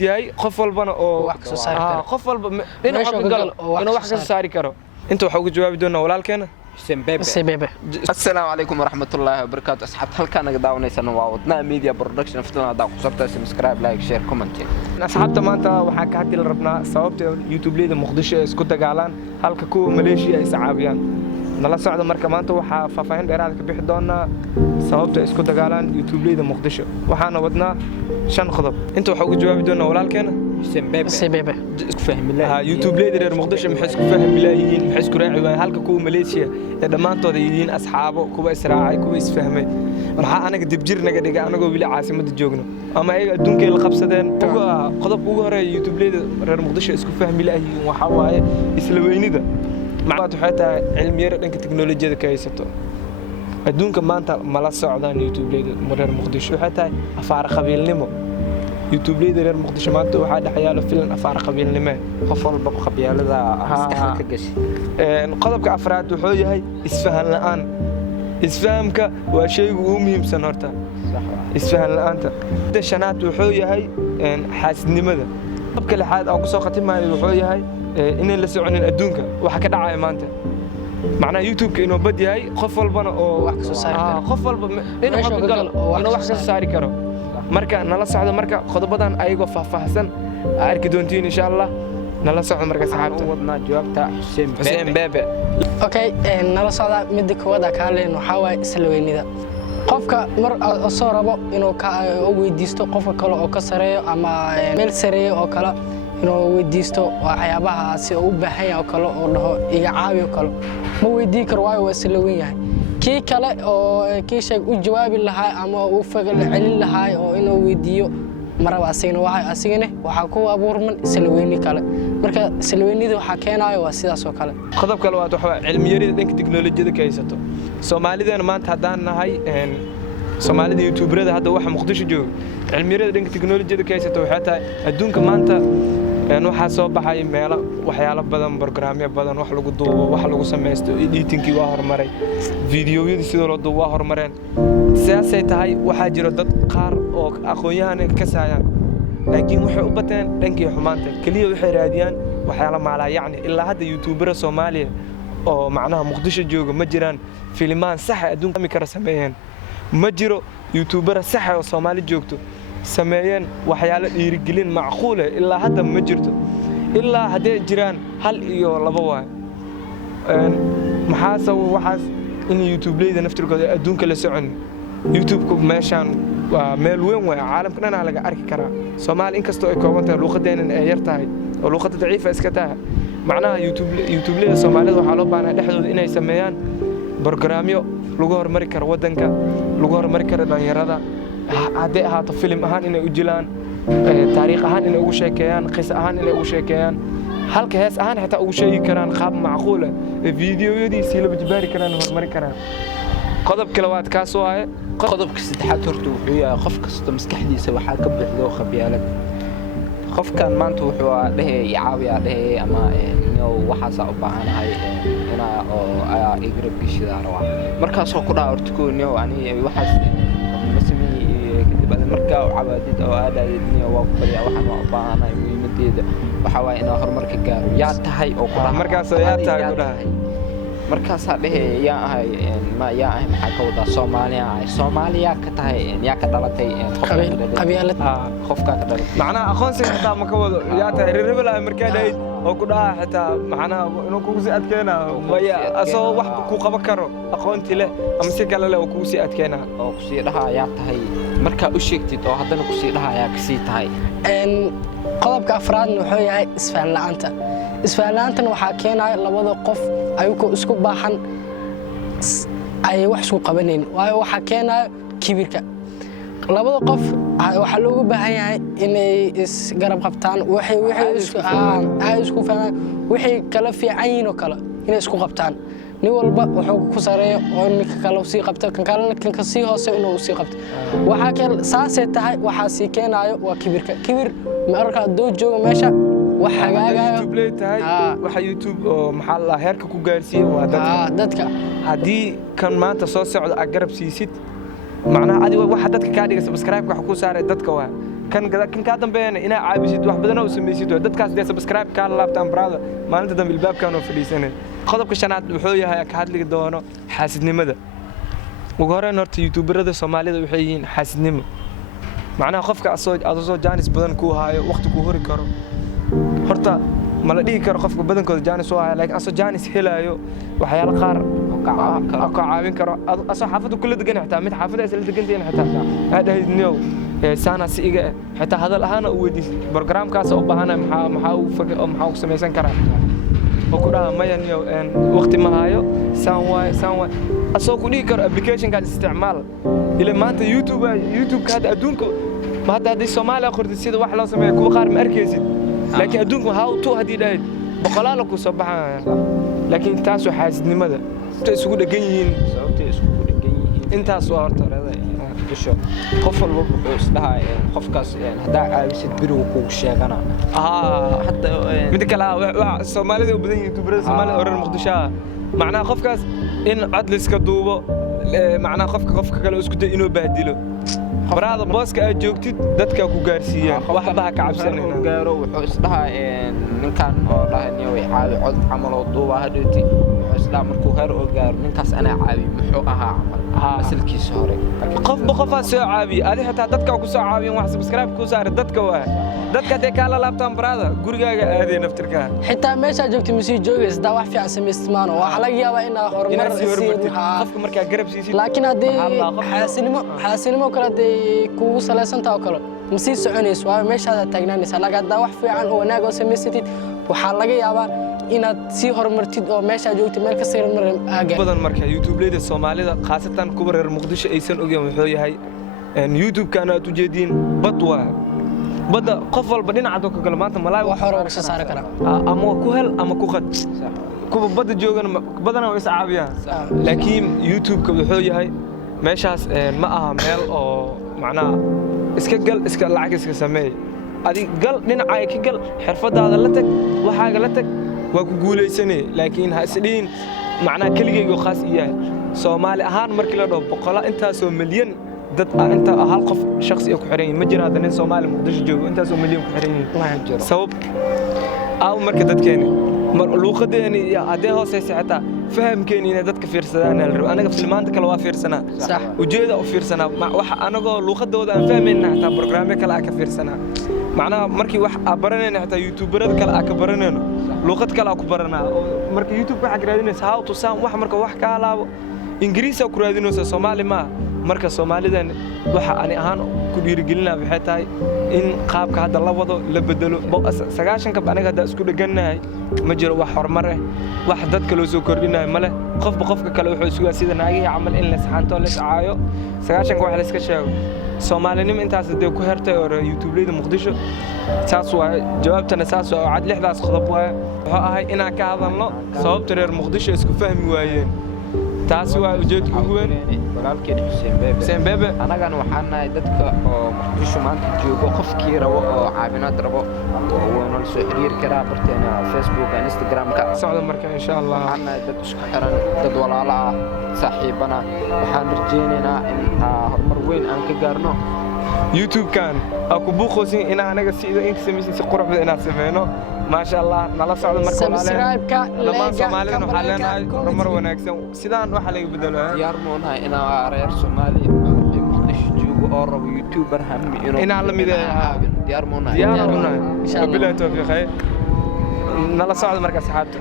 yahay qof walbana oo wax ka soo saari karo qof walba inuu xaq gal inuu wax ka soo saari karo inta waxa ugu jawaabi doona walaalkeena Sembebe. السلام عليكم ورحمة الله وبركاته أصحاب halkaan naga daawanaysan waa wadna media production fadlan hadaa ku sabta subscribe like share comment asxaabta maanta waxaan ka hadli rabnaa sababta YouTube-leyda Muqdisho ay isku dagaalaan halka kuwa Malaysia ay sacaabiyaan nala socdo marka maanta waxa faahfaahin dheeraad ka bixi doona sababta ay isku dagaalaan YouTube-leyda Muqdisho waxaana wadnaa 5 qodob inta waxa ugu jawaabi doona walaalkeena Sembebe. isku fahmi leh YouTube-leyda reer Muqdisho maxay isku fahmi leeyihiin maxay isku raaci waayeen halka kuwa Malaysia ee dhamaantooda yihiin asxaabo kuwa israacay kuwa isfahmay waxa anaga dibjir naga dhigay anagoo wili caasimada joogno ama ay adduunka la qabsadeen qodob ugu horeeya YouTube-leyda reer Muqdisho isku fahmi leeyihiin waxa waaye isla weynida macluumaad waxay tahay cilmiyada dhanka tiknoolajiyada ka haysato adduunka maanta mala socdaan YouTube-leyda reer Muqdisho waxay tahay afaar qabiilnimo YouTube-leyda reer Muqdisho maanta waxa dhaxyaalo filan afaar qabiilnimo qof walba qabyaalada maskaxda ka gashay qodobka afraad wuxuu yahay isfahan la'aan isfahamka waa shaygu ugu muhiimsan horta isfahan la'aanta shanaad wuxuu yahay xaasidnimada qodobka lixaad aan ku soo khatimayo wuxuu yahay inaan la soconin adduunka waxa ka dhacaya maanta macnaha YouTube-ka inuu bad yahay qof walbana oo wax ka soo saari karo qof walba inuu xaq gal inuu wax ka soo saari karo marka nala socdo marka qodobadan ayagoo faahfaahsan arki doontiin insha Allah nala socdo marka saxaabta wadna jawaabta Xuseen Bebe Okay, nala socda mid kooda ka leen waxa way isla weynida qofka mar soo rabo inuu ka weydiisto qofka kale oo ka sareeyo ama meel sareeyo oo kale inuu weydiisto waxyaabaha si uu baahan yahay oo kale oo dhaho iga caawiyo kale ma weydii karo waa isla weyn yahay kii kale oo kii shay u jawaabi lahaa ama uu fagal celin lahaa oo inuu weydiiyo maraba asigana waxa ku abuurman isla weyni kale marka isla weynida waxa keenayo waa sidaas oo kale qodob kale waa waxa cilmiyada dhanka tiknoolajiyada ka haysato Soomaalideena maanta hadaan nahay Soomaalida YouTuberada hadda waxa Muqdisho jooga cilmiyada dhanka tiknoolajiyada ka haysato waxa tahay adduunka maanta waxa soo baxay meelo waxyaalo badan barnaamijyo badan wax lagu duubo wax lagu sameesto editing-kii waa hormaray fiidiyowyada sidoo loo duubo waa hormareen siyaasay tahay waxa jiro dad qaar oo aqoon-yahan ka saayaan laakiin waxay u bateen dhankii xumaanta kaliya waxay raadiyaan waxyaalo maala yacni ilaa hadda YouTuber Soomaaliya oo macnaha Muqdisho jooga ma jiraan filmaan sax ah adduunka mi kara sameeyeen ma jiro YouTuber sax ah oo Soomaali joogto sameeyeen waxyaalo dhiirigelin macquul ah ilaa hadda ma jirto ilaa haday jiraan hal iyo laba waa maxaa sabab waxaas in YouTube-leyda naftirkooda adduunka la socon YouTube-ku meeshan waa meel weyn way caalamka dhan laga arki karaa Soomaali inkastoo ay kooban tahay luqadeena ay yar tahay oo luqada daciif iska tahay macnaha YouTube-leyda Soomaalida waxa loo baahnaa dhexdooda inay sameeyaan barnaamijyo lagu hormari karo wadanka lagu hormari karo dhalinyarada haday ahaato film ahaan inay u jilaan taariikh ahaan inay ugu sheekeeyaan qis ahaan inay ugu sheekeeyaan halka hees ahaan xitaa ugu sheegi karaan qaab macquul ah fiidiyoyadiisa la bajibaari karaan hormari karaan qodob kale waad ka soo ay qodobka saddexaad horta wuxuu yahay qof kasta maskaxdiisa waxa ka buuxdo qabyaalad qofkan maanta wuxuu dhahay caawiya dhahay ama waxaas u baahanahay ina oo igrab gishidaan waa markaas oo ku dhaarto kooniyo ani waxaas marka cabaadid oo aadaadina waa ku bariya waxaan u baahanahay muhiimadeeda waxa waa inaa horumarka gaaro yaa tahay oo ku markaas yaa tahay ku dhahay markaas dhahay yaa ahay ma yaa ahay maxaa ka wada Soomaaliya ka tahay yaa ka dhalatay qabyaalad qofka ka dhalatay macnaha aqoonsiga xitaa ma ka wado yaa tahay rebel ah markaa dhahay oo ku dhaha xitaa macnaha inuu kugu sii adkeena waya asoo wax ku qaban karo aqoonti leh ama si kale leh oo kugu sii adkeena oo ku sii dhaha yaa tahay marka u sheegtid oo haddana ku sii dhaha yaa ka sii tahay qodobka afraad wuxuu yahay isfahan la'aanta waxa keenaya labada qof ayuu isku baahan ay wax isku qabaneen waayo waxa keenaya kibirka labada qof waxa loogu baahan yahay inay is garab qabtaan waxay isku fahmaan waxay kala fiican yihiin oo kale inay isku qabtaan nin walba wuxuu ku sareeyo oo ninka kale uu sii qabto kan kale kan ka sii hoose inuu sii qabto waxa kale saasay tahay waxa sii keenayo waa kibir marka doo joogo meesha wax hagaagayo YouTube-ley tahay waxa YouTube oo maxaa la heerka ku gaarsiiyay waa dadka hadii kan maanta soo socdo garab siisid macnaha adiga waxa dadka ka dhigay subscribe-ka wax ku saaray dadka waa kan kaa dambeeyana inaa caabisid wax badan oo samaysid dadkaas dee subscribe kaa laabtaan brother maalinta dambe ilbaabkaan oo fadhiisanay qodobka shanaad wuxuu yahay ka hadli doono xaasidnimada ugu horreyn horta youtuberada Soomaalida waxay yihiin xaasidnimo macnaha qofka asoo jaanis badan ku haayo waqti ku hori karo horta ma la dhigi karo qofka badankooda jaanis oo haayo laakiin asoo jaanis helayo waxyaalo qaar ka caawin karo asoo xaafadu kula degan xitaa mid xaafada isla degantiin xitaa aadahayniyo saana si iga xitaa hadal ahaan u weydiisay barnaamijkaas oo baahanay maxaa uu samaysan karaa oo ku dhaha mayaniyo waqti ma haayo saan waay asoo ku dhigi karo application-kaas isticmaal ila maanta YouTube-ka hadda adduunka ma hadda haddii Soomaaliya qortid sida wax loo sameeyo kuwa qaar ma arkaysid laakiin adduunka how to haddii dhahayd boqolaal ku soo baxaya laakiin taas waa xaasidnimada isugu dhagan yihiin sababtay isugu dhagan yihiin intaas waa horta disho qof walba wuxuu isdhahay qofkaas hadaa caawisid birigu kugu sheegana hadda mid kale Soomaalida u badan youtuberada Soomaalida oo reer Muqdisho macnaha qofkaas in cod liska duubo macnaha qofka kale isku day inuu bahdilo baraada booska aad joogtid dadka ku gaarsiiyaan waxba ka cabsanayna gaaro wuxuu isdhahay ninkan oo dhahayo way caawi cod camal oo duuba hadhooti wuxuu isdhahay markuu heer oo gaaro ninkaas ana caawi muxuu ahaa camal asalkiisa hore qof soo caawi adiga xitaa dadka ku soo caawiyeen wax subscribe ku saar dadka waa dadka de kala laabtaan baraada gurigaaga aadeen naftirka xitaa meesha joogtay masii joogaysa daa wax fiican sameysmaan waxa laga yaabaa in horumar qofka markaa garab siisid laakiin hadii xaasinimo kala de kugu saleysantaa kale masii soconayso waa meeshaada taagnaanaysa laakiin wax fiican oo wanaag oo sameysatid waxa laga yaabaa inaad si horumartid oo meesha joogtay meel ka sii marag badan marka YouTube-leyda Soomaalida khaasatan kuwa reer Muqdisho aysan ogeyn wuxuu yahay YouTube-kana aad u jeedin bada qof walba dhinaca ka kala maanta malaay wax hore uga saar kara ama ku hel ama ku qad kuwa bada joogan badana way is caawiyaan laakiin YouTube-ka wuxuu yahay meeshaas ma aha meel oo macnaha iska lacag iska sameey adig gal dhinaca ka gal xirfadaada la tag waxaaga la tag waa ku guuleysanay laakiin ha isdhiin macnaha kaligeyga khaas yahay Soomaali ahaan markii la dhaho boqol intaas oo milyan dad inta hal qof shakhsi ku xiran ma jira hadan Soomaali Muqdisho joogo intaas oo milyan ku xiran sabab aw marka dadkeena mar luuqadeena iyo hadee hooseysa xitaa fahamkeena inay dadka fiirsadaan anaga filmaanta kale waa fiirsanaa sax ujeeda u fiirsanaa waxa anagoo luuqadooda aan fahmayna xitaa barnaamijyo kale ka fiirsanaa macnaha markii wax baranayna xitaa youtuberada kale ka baranayno luuqad kale ku baranaa markii YouTube waxa raadinaysa how to sound wax marka wax ka laabo ingiriisi ku raadinaysa Soomaali ma marka Soomaalidan waxa ani ahaan ku dhiirigelinaa waxay tahay in qaabka hadda la wado la bedelo 90 ka anaga hadda isku dhaganahay ma jiro wax horumar ah wax dadka loo soo kordhinayo male qofka kale wuxuu isugu sida naagii camal in la saxanto la caayo 90 ka wax la iska sheego Soomaalinimo intaas hadii ku hertay oo YouTube-leyda Muqdisho taas waa jawaabtana saas oo cad lixdaas qodob waxa ahay inaan ka hadalno sababta reer Muqdisho isku fahmi waayeen taas waa ujeedku ugu weyn walaalkeen Xuseen Bebe anagana waxaan nahay dadka oo Muqdisho maanta joogo qofkii rabo oo caawinaad rabo oo noo soo xiriir kara barteena Facebook iyo Instagram-ka socdo marka insha Allah waxaan nahay dad isku xiran dad walaalo ah saaxiibana waxaan rajaynaynaa in horumar weyn aan ka gaarno YouTube-kan aku buuqosin ina anaga sida in sameeyay si quruxda ina sameeyno ما شاء الله نلا صعد مركز سبسكرايبك لما Soomaalidan waxa leenahay horumar wanaagsan sidaan waxa laga bedelo diyaar moonahay ina reer Soomaali Muqdisho joogo oo rabo YouTuber hammi ina la mid diyaar moonahay insha Allah billahi tawfiiq nala صعد مركز saxaabta